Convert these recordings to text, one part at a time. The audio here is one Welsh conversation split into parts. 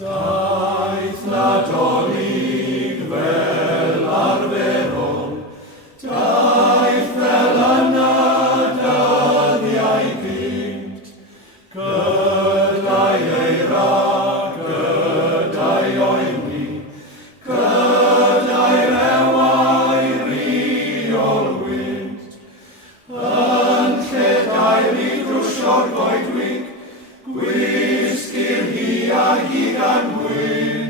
Daeth Nadolig fel arferol, daeth fel yna dyddiau gynt, gyda'i eira, gyda'i oeni, gyda'i rewau riol wynt, yn lle dair I drwsio'r goedwig, gwisgir hi a higan gwyn,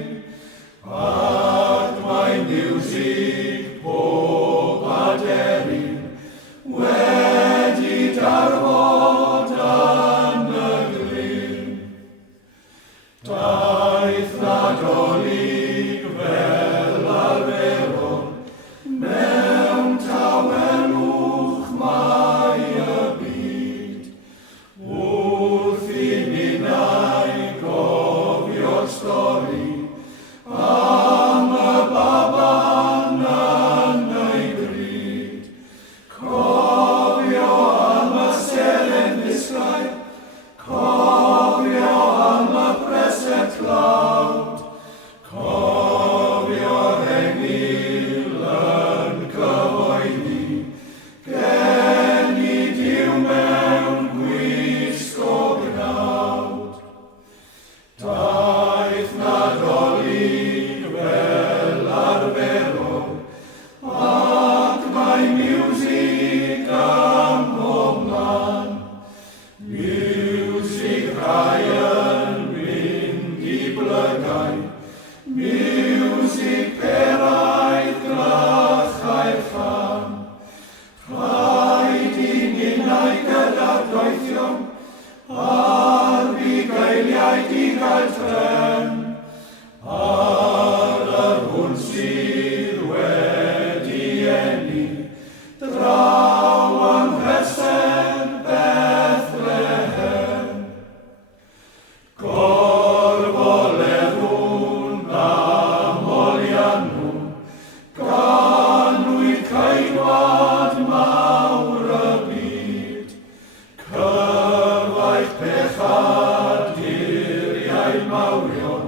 ac mae miwsig pob aderyn wedi darfod yn y glyn. Daeth Nadolig fel arferol, mewn tawelwch mae y byd, wrth I ninnau gofio'r stori am y baban yn ei bryd. Cofio am y seren ddisglair, cofio am y present tlawd, cofio'r engil yn cyhoeddi, gen I Duw mewn gwisg o gnawd. Daeth Nadolig fel arferol, ac mae miwsig am bob man. Miwsig rhai yn mynd I blygau, miwsig peraidd glychau'r ffan. Rhaid I ninnau gyda doethion, ar bugeiliaid I gael tren, ar yr hwn sydd wedi eni, draw yng nghresen Bethlehem. Gorfoleddwn a molianwn, ganwyd ceidwad mawr y byd, cyfaith pechad hiriau mawrion,